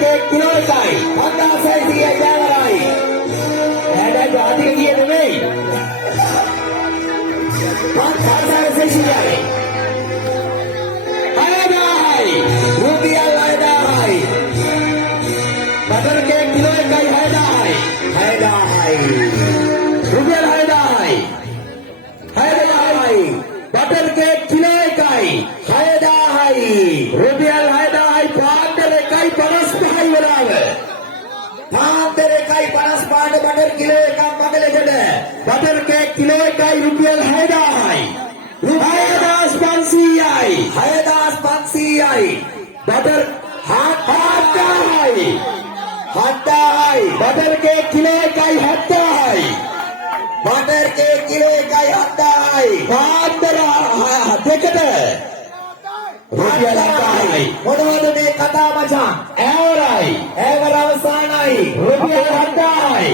Cake kilo එකයි 5600යි ජයවරයි. ඇඩට අධික ගියේ නෙමෙයි. 5600යි. 6000යි. රුපියල් 6000යි. බටර් කේක් කිලෝ එකයි 6000යි. 6000යි. රුපියල් 6000යි. 6000යි. බටර් කේක් කිලෝ එකයි 6000යි. රුපියල් 6000යි. පාන්දර එකයි 55යි වෙලාව. පාන්දර එකයි 55ට බටර් කිලෝ එකක් බබලෙකට. බටර් කේක් කිලෝ එකයි රුපියල් 6000යි. 6500යි. 6500යි. බටර් 7000යි. 7000යි. බටර් කේක් කිලෝ එකයි 7000යි. බටර් කේක් කිලෝ එකයි 7000යි. පාන්දර දෙකට රුපියල් 7000යි. මොනවද මේ කතා මචං? ඇවරයි. ඇවර අවසానයි. රුපියල් 7000යි.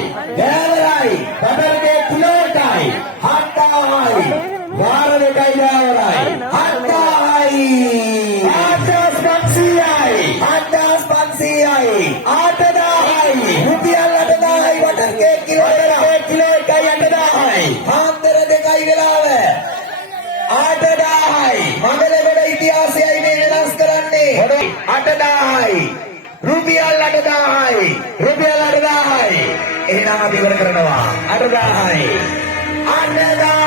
ඇවරයි. බටර් කේක් කිලෝ එකයි 7000යි. වාර දෙකයි ඇවරයි. 7000යි. 8500යි. 8500යි. 8000යි. රුපියල් 8000යි. බටර් කේක් කිලෝ එකයි 8000යි. පාන්දර දෙකයි වෙලාව. 8000යි. මගලගොඩ ඉතිහාසයයි මේ වෙනස් කරන්නේ. 8000යි. රුපියල් 8000යි. රුපියල් 8000යි. එහෙනම් අපි ඉවර කරනවා. 8000යි. 8000